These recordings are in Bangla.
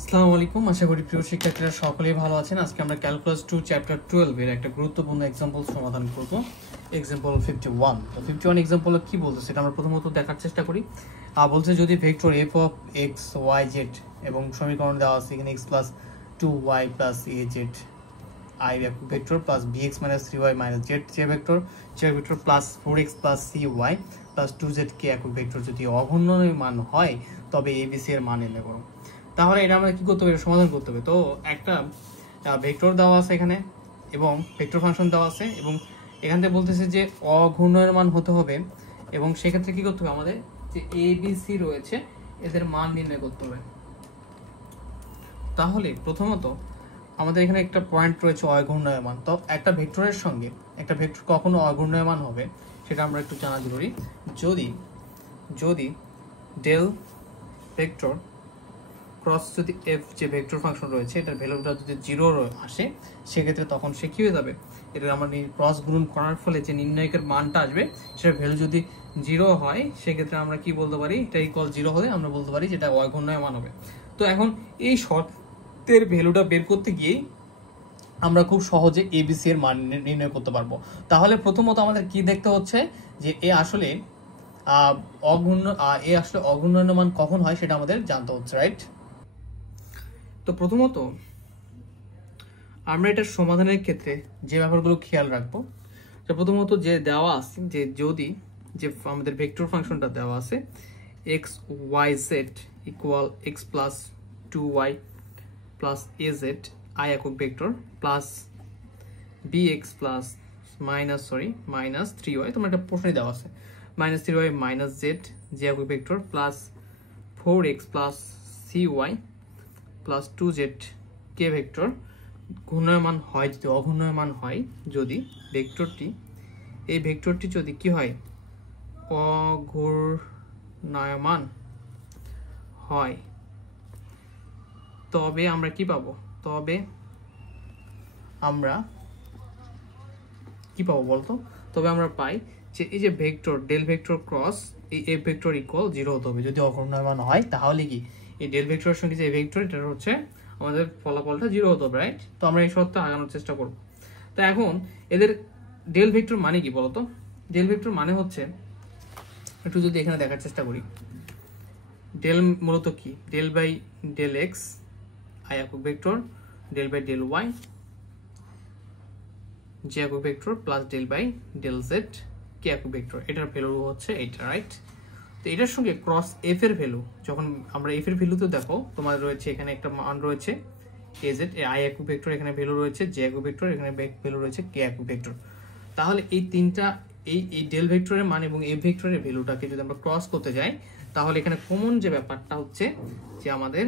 আসসালামু আলাইকুম, আশা করি প্রিয় শিক্ষার্থীরা সকলেই ভালো আছেন। আজকে আমরা ক্যালকুলাস 2 চ্যাপ্টার 12 এর একটা গুরুত্বপূর্ণ एग्जांपल সমাধান করব। एग्जांपल 51। তো 51 एग्जांपल কি বলছে সেটা আমরা প্রথমত দেখার চেষ্টা করি। বলছে যদি vector f of x y z এবং সমীকরণ দেওয়া আছে এখানে x plus 2y plus az I vector plus bx minus 3y minus z j vector plus 4x plus cy plus 2z কে একক ভেক্টর যদি অঘূর্ণনীয় মান হয় তবে abc এর মান নির্ণয় করো। তাহলে এটা আমরা কি করতে হবে, এটা সমাধান করতে হবে। তো একটা ভেক্টর দেওয়া আছে এখানে এবং ভেক্টর ফাংশন দেওয়া আছে এবং এখান থেকে বলতেছে যে অঘূর্ণনীয় মান হতে হবে এবং সেক্ষেত্রে কি করতে হবে, আমাদের যে এ বি সি রয়েছে এদের মান নির্ণয় করতে হবে। তাহলে প্রথমত আমাদের এখানে একটা পয়েন্ট রয়েছে অঘূর্ণনীয় মান। তো একটা ভেক্টরের সঙ্গে একটা ভেক্টর কখনো অঘূর্ণনীয় মান হবে সেটা আমরা একটু জানা জরুরি। যদি ডেল ভেক্টর ক্রস যদি এফ যে ভেক্টর ফাংশন রয়েছে এটার ভ্যালুটা যদি 0 আসে সেক্ষেত্রে তখন সে কি হয়ে যাবে, এটা আমরা ক্রস গুণন করার ফলে যে নির্ণায়কের মানটা আসবে সেটার ভ্যালু যদি 0 হয় সেক্ষেত্রে আমরা কি বলতে পারি, এটা ইকুয়াল 0 হলে আমরা বলতে পারি যেটা অঘূর্ণনীয় মান হবে। তো এখন এই শর্তের ভ্যালুটা বের করতে গিয়ে আমরা খুব সহজে এবিসি এর মান নির্ণয় করতে পারবো। তাহলে প্রথমত আমাদের কি দেখতে হচ্ছে যে এ আসলে অঘূর্ণনীয় মান কখন হয় সেটা আমাদের জানতে হচ্ছে, রাইট? তো প্রথমত আমরা এটার সমাধানের ক্ষেত্রে যে ব্যাপারগুলো খেয়াল রাখবো, তো প্রথমত যে দেওয়া আছে যে যদি যে আমাদের ভেক্টর ফাংশনটা দেওয়া আছে x y z equal x plus 2y plus az i একক vector plus bx plus minus 3y, তোমার একটা প্রশ্নই দেওয়া আছে মাইনাস 3y মাইনাস জেড যে একক vector plus 4x plus cy plus 2z কে ভেক্টর ঘূর্ণায়মান হয়, যদি অঘূর্ণায়মান হয়, যদি এই ভেক্টরটি যদি কি হয় অঘূর্ণায়মান হয় তবে আমরা কি পাবো, বলতো? তবে আমরা পাই যে এই যে ভেক্টর ডেল ভেক্টর ক্রস এই এফ ভেক্টর ইকুয়াল 0 হতে হবে। যদি অঘূর্ণায়মান হয় তাহলে কি এই ডেল ভেক্টরের সঙ্গে যে ভেক্টর এটা হচ্ছে আমাদের ফলাফলটা 0 হতে হবে, রাইট? তো আমরা এই শর্তে আগানোর চেষ্টা করব। তো এখন এদের ডেল ভেক্টর মানে কি বলতো? ডেল ভেক্টর মানে হচ্ছে, একটু যদি এখানে দেখার চেষ্টা করি, ডেল মূলত কি, del by del x i একক vector del by del y যে একক vector plus del by del z কে একক ভেক্টর, এটার ভ্যালু হচ্ছে এইটা, রাইট? তো এটার সঙ্গে ক্রস এফ এর ভ্যালু, যখন আমরা এফ এর ভ্যালুতে দেখো তোমার রয়েছে এখানে একটা মান রয়েছে এজেড আই একক ভেক্টর, এখানে ভ্যালু রয়েছে জে একক ভেক্টর, এখানে ভ্যালু রয়েছে কে একক ভেক্টর। তাহলে এই তিনটা এই ডেল ভেক্টরের মান এবং এফ ভেক্টরের ভ্যালুটাকে যদি আমরা ক্রস করতে যাই তাহলে এখানে কমন যে ব্যাপারটা হচ্ছে যে আমাদের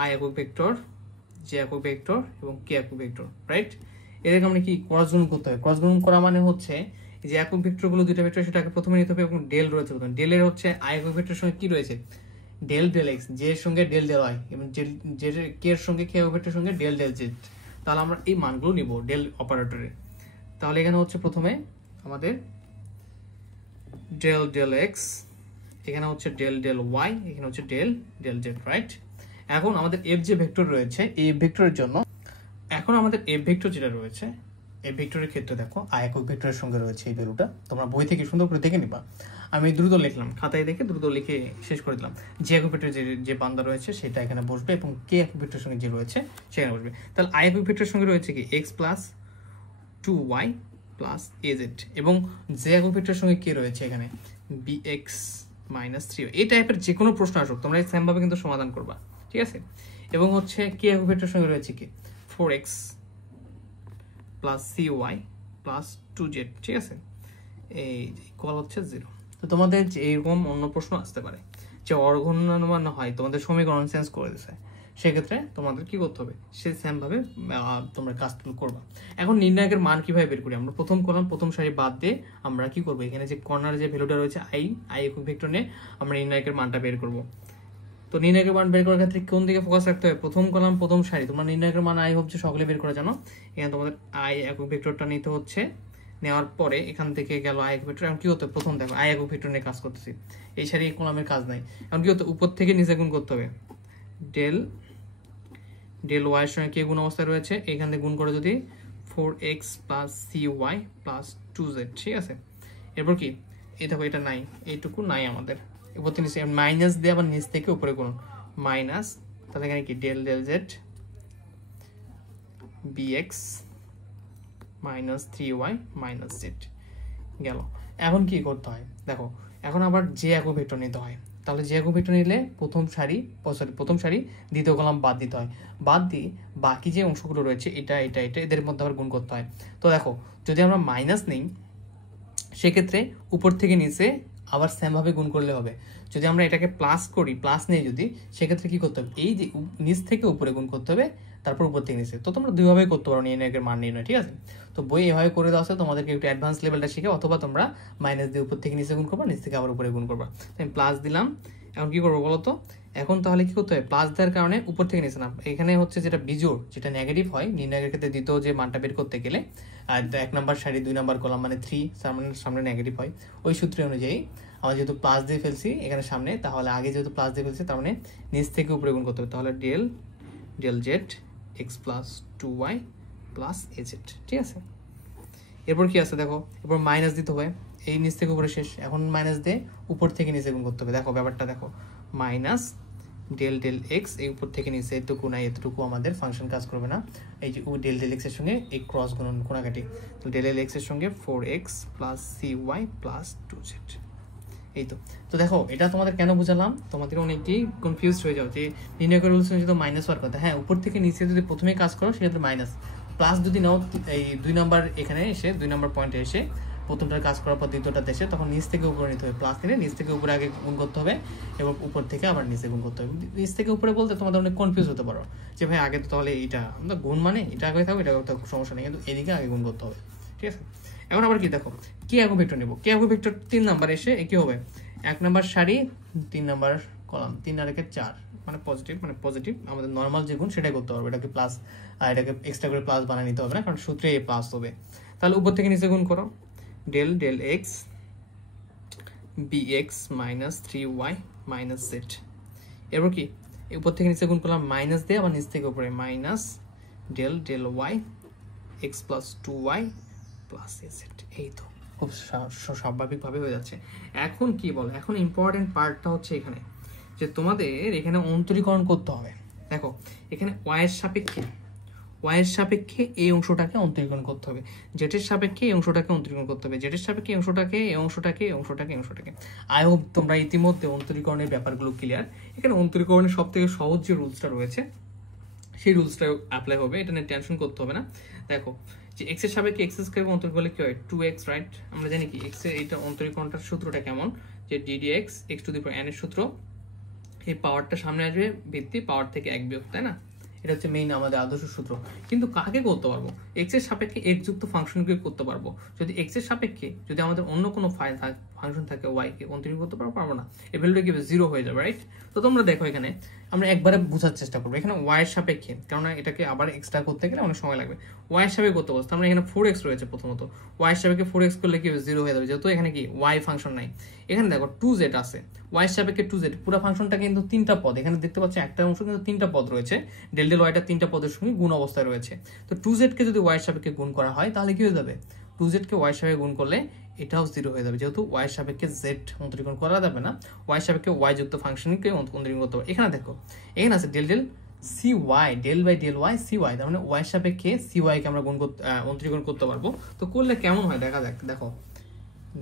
আই একক ভেক্টর জে একক ভেক্টর এবং কে একক ভেক্টর, রাইট? এটাকে আমরা কি ক্রস গুণন করতে হবে। ক্রস গুণন করা মানে হচ্ছে যে একক ভেক্টরগুলো দুইটা ভেক্টর সেটাকে প্রথমে নিতে হবে এবং ডেল রয়েছে প্রথমে, ডেলের হচ্ছে আই একক ভেক্টরের সঙ্গে কি রয়েছে ডেল ডেল এক্স, জে এর সঙ্গে ডেল ডেল ওয়াই এবং জে কে এর সঙ্গে কে একক ভেক্টরের সঙ্গে ডেল ডেল জেড। তাহলে আমরা এই মানগুলো নিব ডেল অপারেটরে। তাহলে এখানে হচ্ছে প্রথমে আমাদের ডেল ডেল এক্স, এখানে হচ্ছে ডেল ডেল ওয়াই, এখানে হচ্ছে ডেল ডেল জেড, রাইট? এখন আমাদের এফ যে ভেক্টর রয়েছে এই ভেক্টরের জন্য, এখন আমাদের এফ ভেক্টর যেটা রয়েছে এই ভেক্টরের ক্ষেত্রে দেখো আই একক ভেক্টরের সঙ্গে রয়েছে এই ভ্যালুটা, তোমরা বই থেকে সুন্দর করে দেখে নিবা। আমি দ্রুত লিখলাম, খাতায় দেখে দ্রুত লিখে শেষ করে দিলাম। যে একক ভেক্টর যে বান্দা রয়েছে সেটা এখানে বসবে এবং কে একক ভেক্টরের সঙ্গে যে রয়েছে সেখানে বসবে। তাহলে আই একক ভেক্টরের সঙ্গে রয়েছে কি x plus 2y plus az এবং জে একক ভেক্টরের সঙ্গে কে রয়েছে এখানে bx মাইনাস 3y। এই টাইপের যে কোনো প্রশ্ন আসুক তোমরা সেম ভাবে কিন্তু সমাধান করবা, ঠিক আছে? এবং হচ্ছে কে একক ভেক্টরের সঙ্গে রয়েছে কি 4x plus cy plus 2z, ঠিক আছে? এই ইকুয়াল হচ্ছে 0। তো তোমাদের এইরকম অন্য প্রশ্ন আসতে পারে যে অঘূর্ণায়মান হয়, তোমাদের সমীকরণ চেঞ্জ করে দিচ্ছে, সেক্ষেত্রে তোমাদের কি করতে হবে, সে সেম ভাবে তোমরা কাজগুলো করবা। এখন নির্ণায়কের মান কিভাবে বের করি, আমরা প্রথম কলাম প্রথম সারি বাদ দিয়ে আমরা কি করবো, এখানে যে কর্নারে যে ভ্যালুটা রয়েছে আই একক ভেক্টর নিয়ে আমরা নির্ণায়কের মানটা বের করব। তো নির্ণায়কের মান বের করার ক্ষেত্রে কোন দিকে ফোকাস রাখতে হবে, প্রথম কলাম প্রথম সারি। তোমরা নির্ণায়কের মান আই হচ্ছে সকলে বের করে জানো, এখানে তোমাদের আই একক ভেক্টরটা নিতে হচ্ছে, নেওয়ার পরে এখান থেকে গেল আই একক ভেক্টর। এখন কি হতো, প্রথম দেখো আই একক ভেক্টর নিয়ে কাজ করতেছি, এই সারি কলামের কাজ নাই। এখন কি হতো, উপর থেকে নিচে গুণ করতে হবে, ডেল ডেল ওয়াই এর সঙ্গে কে গুণ অবস্থায় রয়েছে, এখান থেকে গুণ করে যদি 4x plus CY plus 2z, ঠিক আছে। এরপর কি এই দেখো এটা নাই, এইটুকু নাই আমাদের, এরপর নিচে মাইনাস দিয়ে আবার নিচ থেকে উপরে গুণ মাইনাস, তাহলে এখানে কি del del Z bx minus 3y minus z গেল। এখন কি করতে হয় দেখো, এখন আবার যে একক ভেক্টর নিতে হয়, তাহলে যে একক ভেক্টর নিলে প্রথম সারি দ্বিতীয় কলাম বাদ দিতে হয়, বাদ দিয়ে বাকি যে অংশগুলো রয়েছে এটা এটা এটা এদের মধ্যে আবার গুণ করতে হয়। তো দেখো যদি আমরা মাইনাস নিই সেক্ষেত্রে উপর থেকে নিচে আবার সেমভাবে গুণ করলে হবে। যদি আমরা এটাকে প্লাস করি, প্লাস নিয়ে যদি, সেক্ষেত্রে কি করতে হবে, এই যে নিচ থেকে উপরে গুণ করতে হবে, তারপর উপর থেকে নিচে। তো তোমরা দুইভাবেই করতে পারো নির্ণয়ের মান নির্ণয়, ঠিক আছে। তো বই এভাবে করে দেওয়া আছে, তোমাদেরকে একটু অ্যাডভান্স লেভেলটা শিখে, অথবা তোমরা মাইনাস দিয়ে উপর থেকে নিচে গুণ করবা, নিচ থেকে আবার উপরে গুণ করবা। আমি প্লাস দিলাম, এখন কি করবো বলো তো, এখন তাহলে কি করতে হবে, প্লাস দেওয়ার কারণে উপর থেকে নিচে না, এখানে হচ্ছে যেটা বিজোড় যেটা নেগেটিভ হয় নির্ণয়ের ক্ষেত্রে দ্বিতীয় যে মানটা বের করতে গেলে, আর 1 নম্বর সারি 2 নম্বর কলাম মানে 3 সামনে নেগেটিভ হয়, ওই সূত্র অনুযায়ী আমরা যেহেতু প্লাস দিয়ে ফেলছি এখানে সামনে, তাহলে আগে যেহেতু প্লাস দিয়ে ফেলছি তার মানে নিচ থেকে উপরে গুণ করতে হবে, তাহলে del del Z X plus 2y plus az, ঠিক আছে। এরপর কি আছে দেখো, এরপর মাইনাস দিতে হবে, এই নিচ থেকে উপরে শেষ, এখন মাইনাস দিয়ে উপর থেকে নিচে গুণ করতে হবে। দেখো ব্যাপারটা দেখো, মাইনাস ডেল ডেল এক্স, এই উপর থেকে নিচে এতটুকু নাই, এতটুকু আমাদের ফাংশন কাজ করবে না, এই যে ডেল ডেল এক্স এর সঙ্গে এই ক্রস গুণন কোণাকাটি, তো ডেল ডেল এক্স এর সঙ্গে 4x plus CY plus 2z, এই তো। তো দেখো এটা তোমাদের কেন বুঝালাম, তোমাদের অনেকেই কনফিউজ হয়ে যাও যে নির্ণয় রুলস অনুযায়ী মাইনাস হওয়ার কথা। হ্যাঁ, উপর থেকে নিচে যদি প্রথমে কাজ করো সেক্ষেত্রে মাইনাস, প্লাস যদি নাও এই 2 নম্বর এখানে এসে 2 নম্বর পয়েন্টে এসে প্রথমটার কাজ করার পর দ্বিতীয়টা দেশে, তখন নিচ থেকে উপরে নিতে হবে, প্লাস নিলে নিচ থেকে উপরে আগে গুণ করতে হবে এবং উপর থেকে আবার নিচে গুণ করতে হবে। নিচ থেকে উপরে বলতে তোমাদের অনেক কনফিউজ হতে পারো যে ভাই আগে তো তাহলে এইটা আমরা গুণ মানে এটা আগে থাকবে, এটা সমস্যা নেই, কিন্তু এদিকে আগে গুণ করতে হবে, ঠিক আছে। এখন আবার কি দেখো, কে একক ভেক্টর নেব, কে একক ভেক্টর 3 নাম্বার এসে কি হবে, 1 নম্বর সারি 3 নম্বর কলাম 3 আর 1 4 মানে পজিটিভ আমাদের নরমাল যে গুণ সেটাই করতে হবে, এটাকে প্লাস আর এটাকে এক্সট্রা করে প্লাস বানিয়ে নিতে হবে না, কারণ সূত্রে এ প্লাস হবে। তাহলে উপর থেকে নিচে গুণ করো, del del X bx minus 3y minus z, এরপর কি উপর থেকে নিচে গুণ করলাম মাইনাস দিয়ে, আবার নিচ থেকে উপরে minus del del y x plus 2y plus az, এই তো খুব স্বাভাবিকভাবে হয়ে যাচ্ছে। এখন কি বলো, এখন ইম্পর্টেন্ট পার্টটা হচ্ছে এখানে যে তোমাদের এখানে অন্তরীকরণ করতে হবে। দেখো এখানে y এর সাপেক্ষে এই অংশটাকে অন্তরীকরণ করতে হবে, জেটের সাপেক্ষে এই অংশটাকে অন্তরীকরণ করতে হবে, জেটের সাপেক্ষে এই অংশটাকে। আই হোপ তোমরা ইতিমধ্যে অন্তরীকরণের ব্যাপারগুলো ক্লিয়ার। এখানে অন্তরীকরণের সব থেকে সহজ যে রুলসটা রয়েছে সেই রুলসটা অ্যাপ্লাই হবে, এটা নিয়ে টেনশন করতে হবে না। দেখো যে এক্স এর সাপেক্ষে এক্স স্কয়ার অন্তরীকরণ করলে কি হয়, 2x, রাইট। আমরা জানি কি এক্স এর এইটা অন্তরীকরণটার সূত্রটা কেমন, যে ddx x two the power n এর সূত্র, এই পাওয়ারটা সামনে আসবে ভিত্তি পাওয়ার থেকে 1 বিয়োগ, তাই না, এটা হচ্ছে মেইন আমাদের আদর্শ সূত্র। কিন্তু কাকে করতে পারবো, এক্স এর সাপেক্ষে এক্স যুক্ত ফাংশনকে করতে পারবো। যদি এক্স এর সাপেক্ষে যদি আমাদের অন্য কোনো ফাংশন থাকে ওয়াই কে অন্তরীকরণ করতে পারবো না, এই ভ্যালুটা কি 0 হয়ে যাবে, রাইট। তো তোমরা দেখো এখানে আমরা একবারে বোঝার চেষ্টা করবো, এখানে ওয়াই এর সাপেক্ষে, কারণ এটাকে আবার এক্সট্রা করতে গেলে অনেক সময় লাগবে, ওয়াই এর সাপেক্ষে করতে বলতে আমরা এখানে 4x রয়েছে, প্রথমত ওয়াই এর সাপেক্ষে 4x করলে কি 0 হয়ে যাবে, যেহেতু এখানে কি ওয়াই ফাংশন নাই। এখানে দেখো 2z আছে, ওয়াই এর সাপেক্ষে 2z, পুরো ফাংশনটা কিন্তু 3টা পদ, এখানে দেখতে পাচ্ছ একটা অংশ কিন্তু 3টা পদ রয়েছে, ডেল ডেল ওয়াইটা 3টা পদের সঙ্গে গুণ অবস্থায় রয়েছে। তো 2z কে যদি ওয়াই এর সাপেক্ষে গুণ করা হয় তাহলে কি হয়ে যাবে, 2z কে ওয়াই এর সাপেক্ষে গুণ করলে এটাও 0 হয়ে যাবে, যেহেতু ওয়াই এর সাপেক্ষে z অন্তরীকরণ করা যাবে না, ওয়াই এর সাপেক্ষে ওয়াই যুক্ত ফাংশনকে অন্তরীকরণ করতে হবে। এখানে দেখো এখানে আছে del del CY, del by del Y CY, তার মানে ওয়াই এর সাপেক্ষে CY কে আমরা গুণ করতে অন্তরীকরণ করতে পারবো। তো করলে কেমন হয় দেখা যাক, দেখো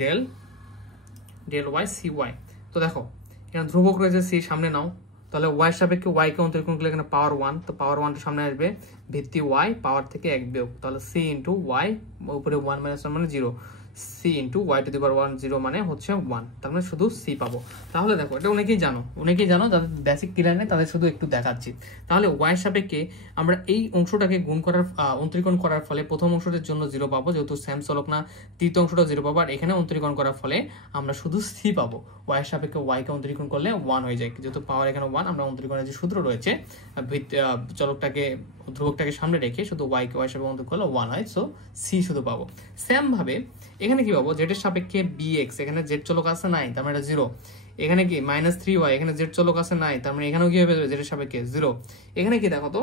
ডেল ডেল ওয়াই CY, তো দেখো এখানে ধ্রুবক রয়েছে c, সামনে নাও, তাহলে ওয়াই এর সাপেক্ষে ওয়াই কে অন্তরীকরণ করলে এখানে পাওয়ার 1, তো পাওয়ার 1টা সামনে আসবে ভিত্তি ওয়াই পাওয়ার থেকে 1 বিয়োগ, তাহলে c ইনটু ওয়াই উপরে 1 মাইনাস 1 মানে 0, c into y to the power 1 0 মানে হচ্ছে 1, তার মানে শুধু c পাবো। তাহলে দেখো এটা অনেকেই জানো যাদের বেসিক ক্লিয়ার নেই তাদের শুধু একটু দেখাচ্ছি। তাহলে ওয়াই এর সাপেক্ষে আমরা এই অংশটাকে গুণ করার অন্তরীকরণ করার ফলে প্রথম অংশটার জন্য 0 পাবো, যেহেতু সেম চলক না, তৃতীয় অংশটা 0 পাবো, আর এখানে অন্তরীকরণ করার ফলে আমরা শুধু c পাবো। ওয়াই এর সাপেক্ষে ওয়াই কে অন্তরীকরণ করলে 1 হয়ে যায়, যেহেতু পাওয়ার এখানে 1, আমরা অন্তরীকরণের যে সূত্র রয়েছে চলকটাকে ধ্রুবকটাকে সামনে রেখে শুধু ওয়াই কে ওয়াই এর সাপেক্ষে অন্তরীকরণ করলে 1 হয়, সো c শুধু পাবো। সেম ভাবে এখানে কি পাবো, জেড এর সাপেক্ষে bx, এখানে জেড চলক আছে নাই, তার মানে এটা 0, এখানে কি মাইনাস 3y, এখানে জেড চলক আছে নাই, তার মানে এখানেও কি হবে জেড এর সাপেক্ষে 0, এখানে কি দেখো তো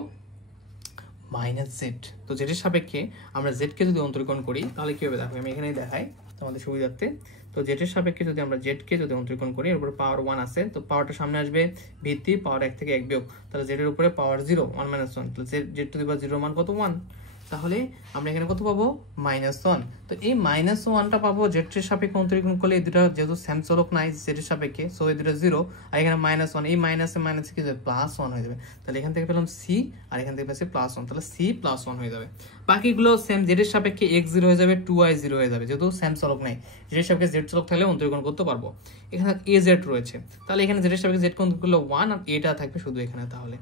মাইনাস জেড। তো জেডের সাপেক্ষে আমরা জেডকে যদি অন্তরীকরণ করি তাহলে কি হবে দেখো, আমি এখানেই দেখাই তোমাদের সুবিধার্থে। তো জেডের সাপেক্ষে যদি আমরা জেডকে যদি অন্তরীকরণ করি, এর উপরে পাওয়ার 1 আছে, তো পাওয়ারটা সামনে আসবে ভিত্তি, পাওয়ার 1 থেকে 1 বিয়োগ, তাহলে জেডের উপরে পাওয়ার 0 1 - 1, তাহলে জেড টু দি পাওয়ার 0 মান কত 1, তাহলে আমরা এখানে কত পাবো -1। তো এই -1টা পাবো জেড এর সাপেক্ষে অন্তরীকরণ করলে, এই দুটো যেহেতু সেম চলক নাই জেড এর সাপেক্ষে, সো এই দুটো 0, আর এখানে -1, এই মাইনাসে মাইনাসে কি হবে +1 হয়ে যাবে, তাহলে এখান থেকে পেলাম সি আর এখান থেকে পেয়েছি +1, তাহলে সি +1 হয়ে যাবে। বাকিগুলো সেম, জেড এর সাপেক্ষে x 0 হয়ে যাবে, 2y 0 হয়ে যাবে, যেহেতু সেম চলক নাই, জেড এর সাপেক্ষে জেড চলক থাকলে অন্তরীকরণ করতে পারবো। এখানে az রয়েছে, তাহলে এখানে জেড এর সাপেক্ষে জেড কে অন্তরীকরণ করলে 1 আর এটা থাকবে শুধু এখানে, তাহলে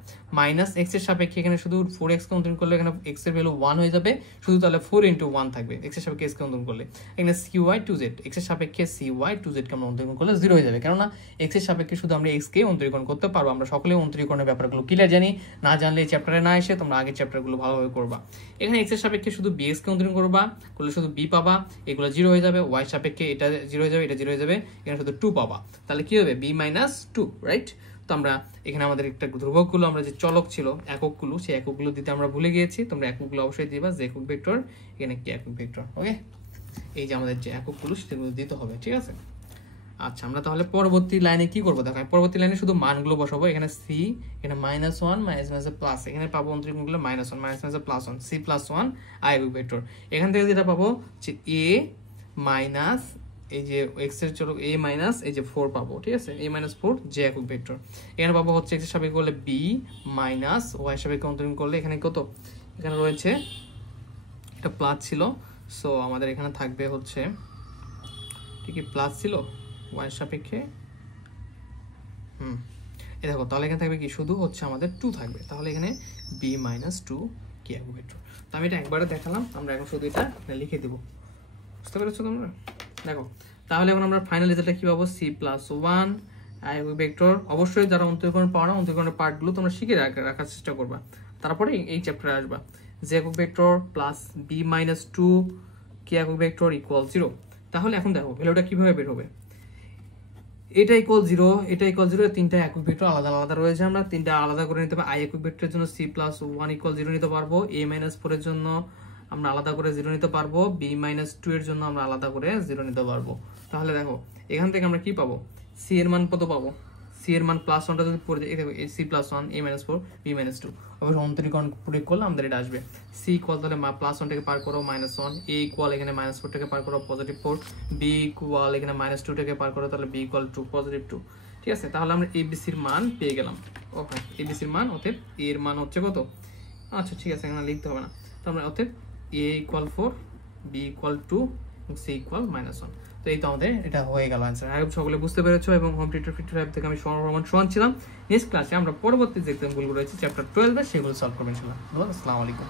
-x এর সাপেক্ষে এখানে শুধু 4x কে অন্তরীকরণ করলে এখানে x এর ভ্যালু 1 হয়ে যাবে শুধু, তাহলে 4 × 1 থাকবে x এর সাপেক্ষে x কে অন্তরীকরণ করলে। এখানে cy 2z, x এর সাপেক্ষে cy 2z কে আমরা অন্তরীকরণ করলে 0 হয়ে যাবে, কেননা x এর সাপেক্ষে শুধু আমরা x কে অন্তরীকরণ করতে পারবো। আমরা সকলেই অন্তরীকরণের ব্যাপারগুলো ক্লিয়ার জানি, না জানলে এই চ্যাপ্টারে না এসে তোমরা আগের চ্যাপ্টারগুলো ভালোভাবে করবা। এখানে x এর সাপেক্ষে শুধু bx কে অন্তরীকরণ করবা, করলে শুধু b পাবা, এগুলো 0 হয়ে যাবে, y সাপেক্ষে এটা 0 হয়ে যাবে, এটা 0 হয়ে যাবে, এখানে শুধু 2 পাবা, তাহলে কি হবে b - 2, রাইট। তো আমরা এখানে আমাদের একটা ধ্রুবকগুলো, আমরা যে চলক ছিল এককগুলো, সেই এককগুলো দিতে আমরা ভুলে গিয়েছি, তোমরা এককগুলো অবশ্যই দিবা, যে একক ভেক্টর এখানে কি একক ভেক্টর, ওকে। এই যে আমাদের যে এককগুলো সেগুলো দিতে হবে, ঠিক আছে। আচ্ছা, আমরা তাহলে পরবর্তী লাইনে কি করবো দেখো, পরবর্তী লাইনে শুধু মানগুলো বসাবো, এখানে c, এখানে -1 মাইনাস প্লাস, এখানে পাবো অন্তরীকরণ করলে -1 মাইনাস +1 c +1 একক ভেক্টর। এখান থেকে যেটা পাবো যে a মাইনাস এই যে x এর চলক a মাইনাস এই যে 4 পাবো, ঠিক আছে, a - 4 যে একক ভেক্টর। এখানে পাবো হচ্ছে x এর সাপেক্ষে করলে b মাইনাস y এর সাপেক্ষে অন্তরীকরণ করলে এখানে কত, এখানে রয়েছে একটা প্লাস ছিল, সো আমাদের এখানে থাকবে হচ্ছে ঠিক প্লাস ছিল y এর সাপেক্ষে, এই দেখো, তাহলে এখানে থাকবে কি শুধু হচ্ছে আমাদের 2 থাকবে, তাহলে এখানে b - 2 কি একক ভেক্টর। তো আমি এটা একবারে দেখালাম, আমরা এখন শুধু এটা লিখে দেব, বুঝতে পেরেছো তোমরা? দেখো, তাহলে এখন আমরা ফাইনাল রেজাল্টটা কি পাবো, c +1 একক ভেক্টর। অবশ্যই যারা অন্তরীকরণ পাও না, অন্তরীকরণের পার্টগুলো তোমরা শিখে রাখার চেষ্টা করবা, তারপরে এই চ্যাপ্টারে আসবা। যে একক ভেক্টর প্লাস b - 2 কি একক ভেক্টর ইকুয়াল 0। তাহলে এখন দেখো ভ্যালুটা কিভাবে বের হবে, এটা ইকুয়াল 0, এটা ইকুয়াল 0, তিনটা একক ভেক্টর আলাদা আলাদা রয়েছে, আমরা তিনটা আলাদা করে নিতে পারবো। i একক ভেক্টরের জন্য c +1 ইকুয়াল 0 নিতে পারবো, a - 4 এর জন্য আমরা আলাদা করে 0 নিতে পারবো, b - 2 এর জন্য আমরা আলাদা করে 0 নিতে পারবো। তাহলে দেখো এখান থেকে আমরা কি পাবো, c এর মান কত পাবো, c এর মান +1টা যদি পড়ে যায়, এই দেখো c +1 a - 4 b - 2, অবশ্য অন্তরীকরণ প্রয়োগ করলে আমাদের এটা আসবে। c ইকুয়াল, তাহলে +1 টাকে পার করো -1, a ইকুয়াল এখানে -4 টাকে পার করো +4, b ইকুয়াল এখানে -2 টাকে পার করো, তাহলে b ইকুয়াল 2 +2, ঠিক আছে। তাহলে আমরা abc এর মান পেয়ে গেলাম, ওকে, abc এর মান, অতএব a এর মান হচ্ছে কত, আচ্ছা ঠিক আছে, এখানে লিখতে হবে না, তো আমরা অতএব a equal 4, b equal 2, c equal -1। তো এই তো আমাদের এটা হয়ে গেল অ্যান্সার। আই হোপ সকলে বুঝতে পেরেছো, এবং হোম টিউটর 55 থেকে আমি সোহান ছিলাম। নেক্সট ক্লাসে আমরা পরবর্তী যে এক্সাম্পলগুলো রয়েছে চ্যাপ্টার 12 সেগুলো সলভ করবো ইনশাআল্লাহ। আসসালামু আলাইকুম।